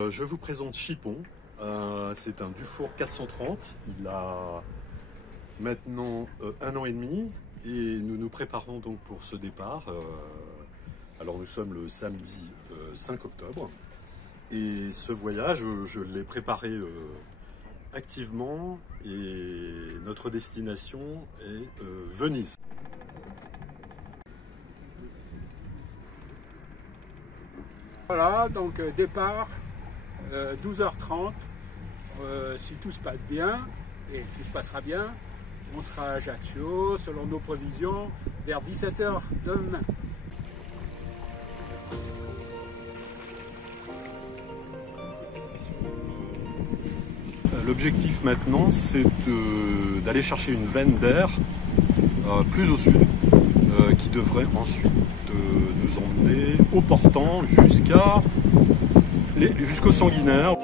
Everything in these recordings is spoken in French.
Je vous présente Chipon. C'est un Dufour 430. Il a maintenant 1 an et demi et nous nous préparons donc pour ce départ. Alors nous sommes le samedi 5 octobre et ce voyage, je l'ai préparé activement et notre destination est Venise. Voilà, donc départ 12h30, si tout se passe bien, et tout se passera bien, on sera à Ajaccio, selon nos prévisions, vers 17h demain. L'objectif maintenant, c'est d'aller chercher une veine d'air plus au sud, qui devrait ensuite nous emmener au portant jusqu'au Sanguinaire.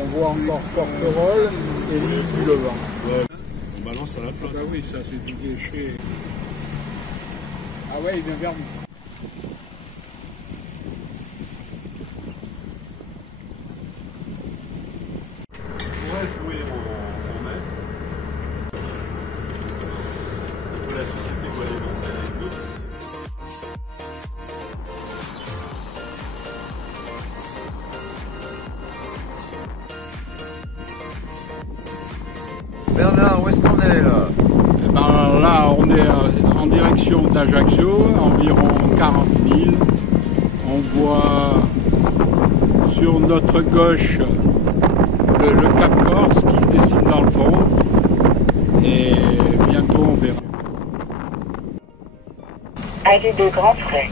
On voit encore Porquerolles et l'île du Levant. Ouais. On balance à la flotte. Ah oui, ça c'est du déchet. Ah ouais, il vient vers nous. On pourrait le louer en mai. Parce que la société Gualévent, elle a une autre société. Bernard, où est-ce qu'on est là? Eh ben, là, on est en direction d'Ajaccio, environ 40 000. On voit sur notre gauche le Cap Corse qui se dessine dans le fond. Et bientôt on verra. Allée de Grand Frais,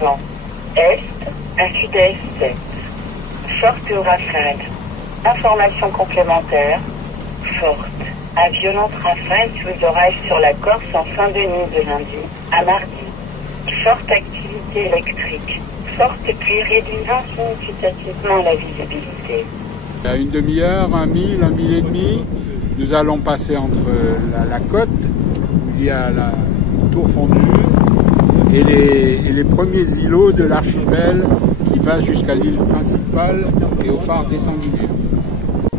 vent est à sud-est, forte rafale. Information complémentaire, forte à violente rafale sous orage sur la Corse en fin de nuit de lundi à mardi. Forte activité électrique, forte pluie réduisant significativement la visibilité. Il y a une demi-heure, 1 mille et demi, nous allons passer entre la côte où il y a la tour fondue et les premiers îlots de l'archipel qui va jusqu'à l'île principale et au phare des Sanguinaires.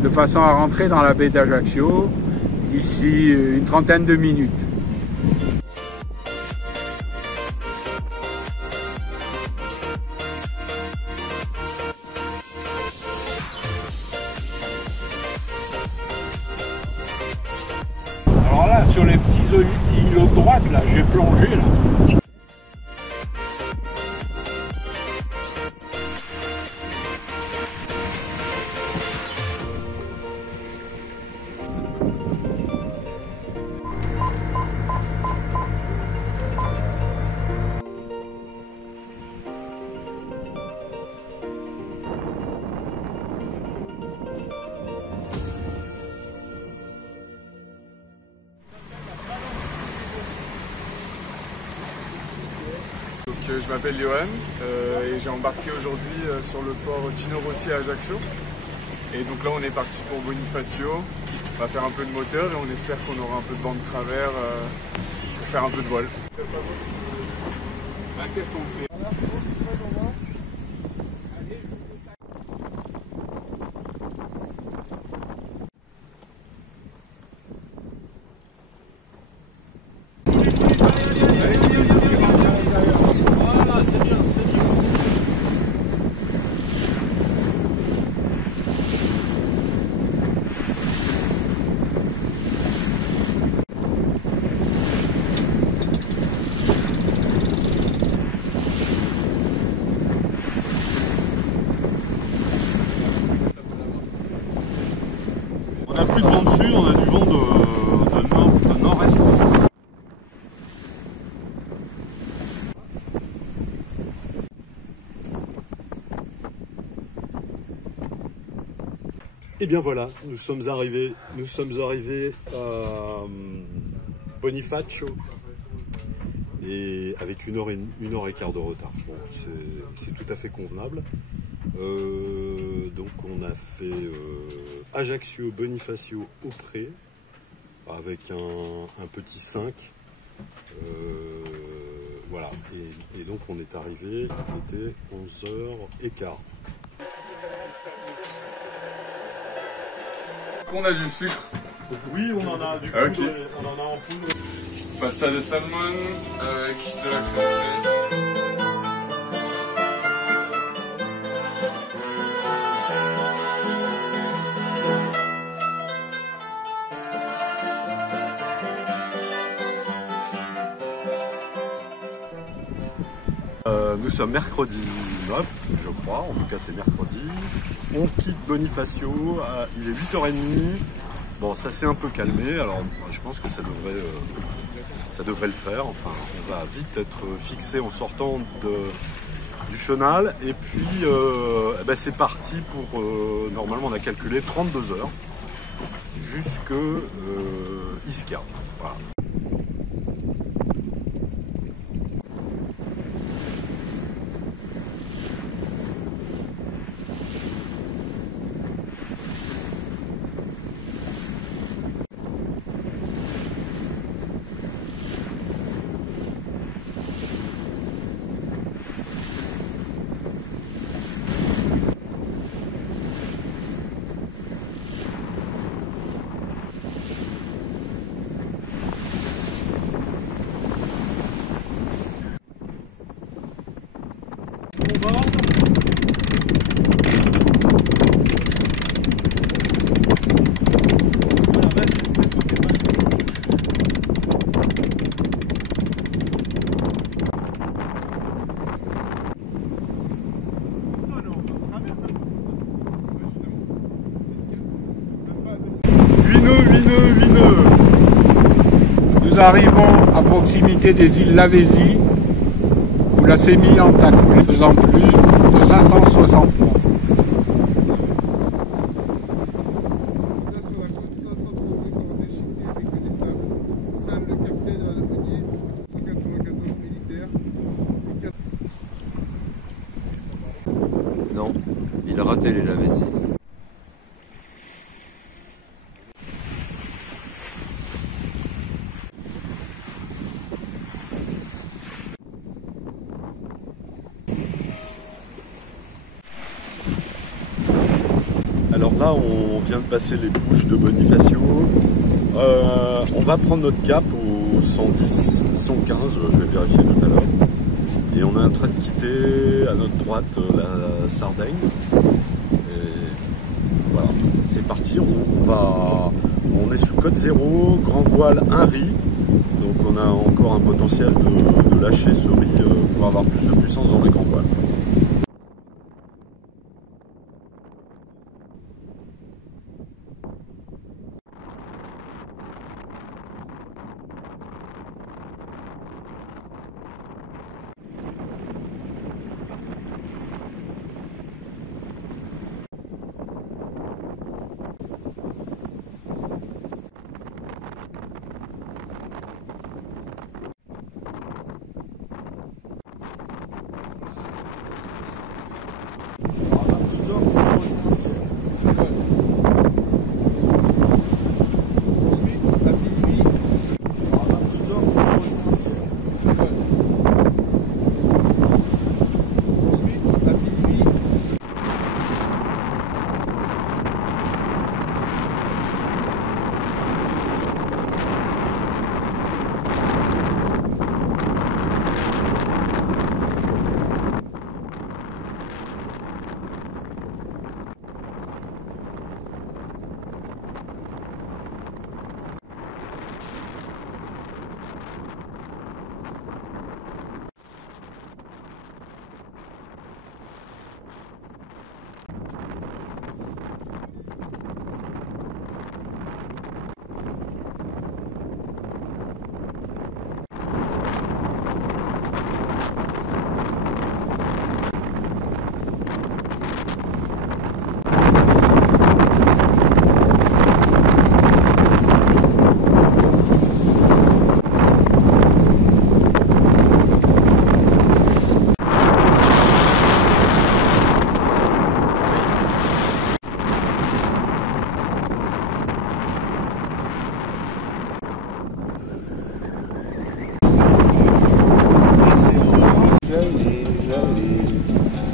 De façon à rentrer dans la baie d'Ajaccio d'ici une trentaine de minutes. Alors là, sur les petits îlots de droite, là, j'ai plongé là. Je m'appelle Johan et j'ai embarqué aujourd'hui sur le port Tino Rossi à Ajaccio. Et donc là on est parti pour Bonifacio, on va faire un peu de moteur et on espère qu'on aura un peu de vent de travers pour faire un peu de voile. Qu'est-ce qu'on fait? On n'a plus de vent de sud, on a du vent de nord-est. Et bien voilà, nous sommes arrivés à Bonifacio et avec une heure et quart de retard. Bon, c'est tout à fait convenable. Donc on a fait Ajaccio, Bonifacio, Auprès avec un petit 5. Voilà, et donc on est arrivé, il était 11h15. On a du sucre. Oui, on en a du coup, Ok. on en a en poudre. Pasta de salmon avec de la crème. Nous sommes mercredi 9, je crois, en tout cas c'est mercredi. On quitte Bonifacio, il est 8h30. Bon, ça s'est un peu calmé, alors je pense que ça devrait le faire. Enfin, on va vite être fixé en sortant du chenal. Et puis, c'est parti pour, normalement on a calculé 32 heures jusque Ischia. Voilà. Huineux. Nous arrivons à proximité des îles Lavésie, où la sémillante a coulé, faisant plus de 560 morts. Là sur la côte, 532 corps déchiquetés méconnaissables. Seul le capitaine a l'accompagné, 194 militaires. Non, il a raté les Lavezzi. Alors là, on vient de passer les bouches de Bonifacio. On va prendre notre cap au 110, 115, je vais vérifier tout à l'heure. Et on est en train de quitter à notre droite la Sardaigne. Et voilà, c'est parti. On est sous côte 0, grand voile 1 riz. Donc on a encore un potentiel de lâcher ce riz pour avoir plus de puissance dans les grands voiles.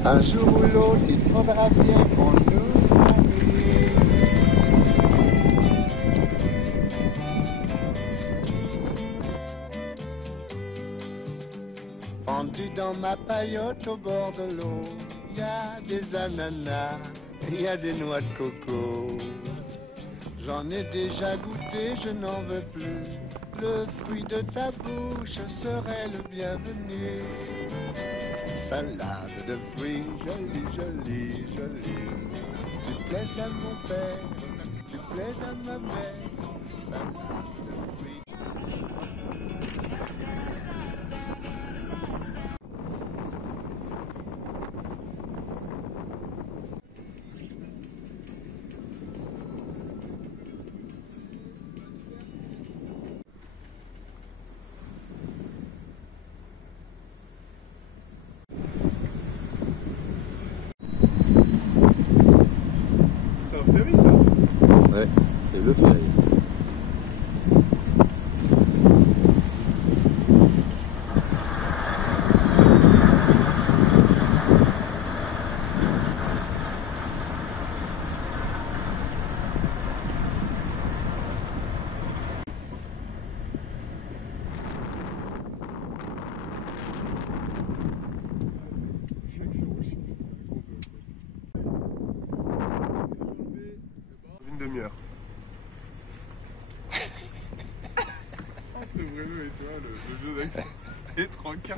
Un jour ou l'autre, il faudra bien qu'on nous marie. Pendu dans ma paillote au bord de l'eau, il y a des ananas, il y a des noix de coco. J'en ai déjà goûté, je n'en veux plus. Le fruit de ta bouche serait le bienvenu. Salade de fruits, jolie, jolie, jolie. Tu plais à mon père, tu plais à ma mère. Salade de fruits. C'est un ferry ça? Ouais, c'est le ferry. Une demi-heure. Entre Bruno et toi, le jeu d'acteur est tranquille.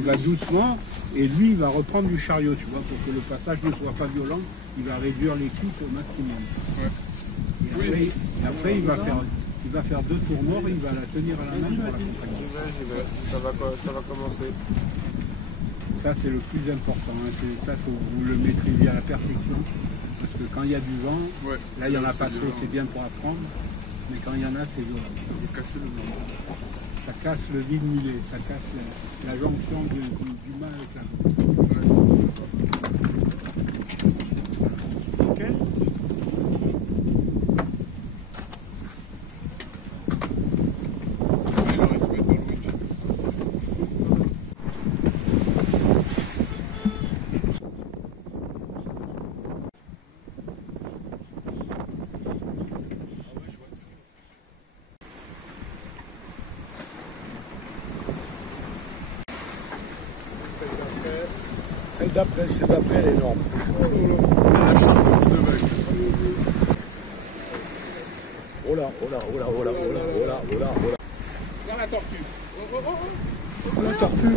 Il va doucement et lui il va reprendre du chariot, tu vois, pour que le passage ne soit pas violent, il va réduire les clics au maximum. Ouais. Et après, il va faire 2 tours morts et il va la tenir à la main pour la contracter. Ça va commencer. Ça c'est le plus important, hein. Ça faut que vous le maîtrisiez à la perfection, parce que quand il y a du vent, Ouais, là il n'y en a pas c'est trop, violent. c'est bien pour apprendre, mais quand il y en a c'est violent. Ça va casser le monde. Ça casse le vide mulet, ça casse la jonction du mât avec la... Ok. Ouais, il aurait dû mettre dans le winch. Celle d'après, elle est énorme. La charge de coup de vague. Oh là, oh là, oh là, oh là, oh là, oh là, oh là, oh là. Regarde la tortue. Oh, la tortue.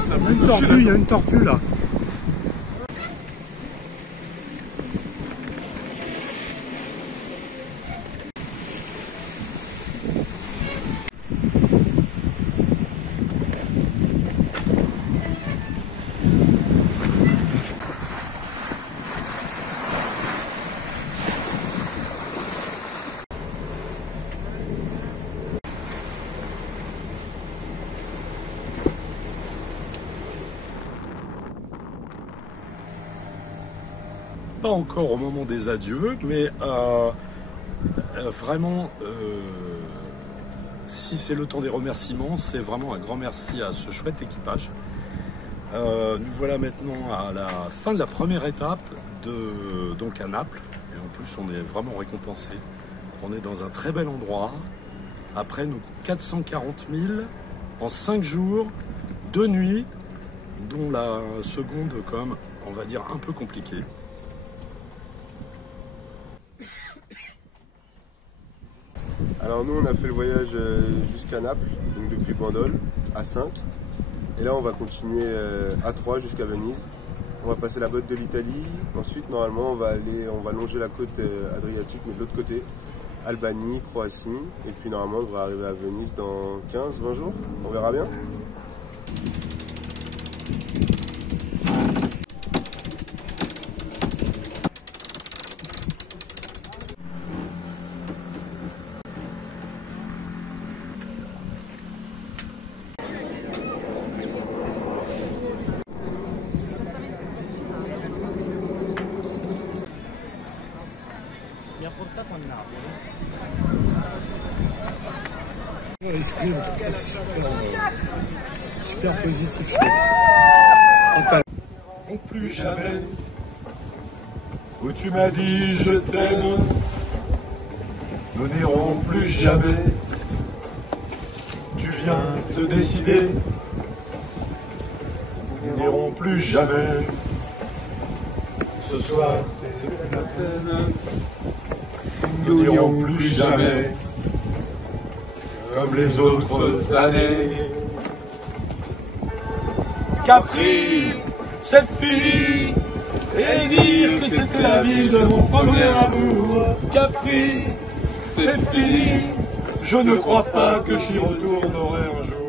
C'est la Il y a même une tortue, il y a une tortue là. Pas encore au moment des adieux, mais vraiment, si c'est le temps des remerciements, c'est vraiment un grand merci à ce chouette équipage. Nous voilà maintenant à la fin de la première étape, donc à Naples, et en plus on est vraiment récompensé. On est dans un très bel endroit, après nos 440 000 en 5 jours, 2 nuits, dont la seconde quand même, on va dire, un peu compliquée. Alors nous on a fait le voyage jusqu'à Naples, donc depuis Bandol à 5. Et là on va continuer à 3 jusqu'à Venise. On va passer la côte de l'Italie. Ensuite normalement on va longer la côte adriatique mais de l'autre côté. Albanie, Croatie. Et puis normalement on devrait arriver à Venise dans 15-20 jours. On verra bien. L'esprit, en tout cas, c'est super positif. Non plus jamais, où tu m'as dit je t'aime, nous n'irons plus jamais. Tu viens de décider, nous n'irons plus jamais. Ce soir, c'est plus la peine, nous n'irons plus jamais. Comme les autres années. Capri, c'est fini, et dire que c'était la ville de mon premier amour. Capri, c'est fini, je ne crois pas que j'y retournerai un jour.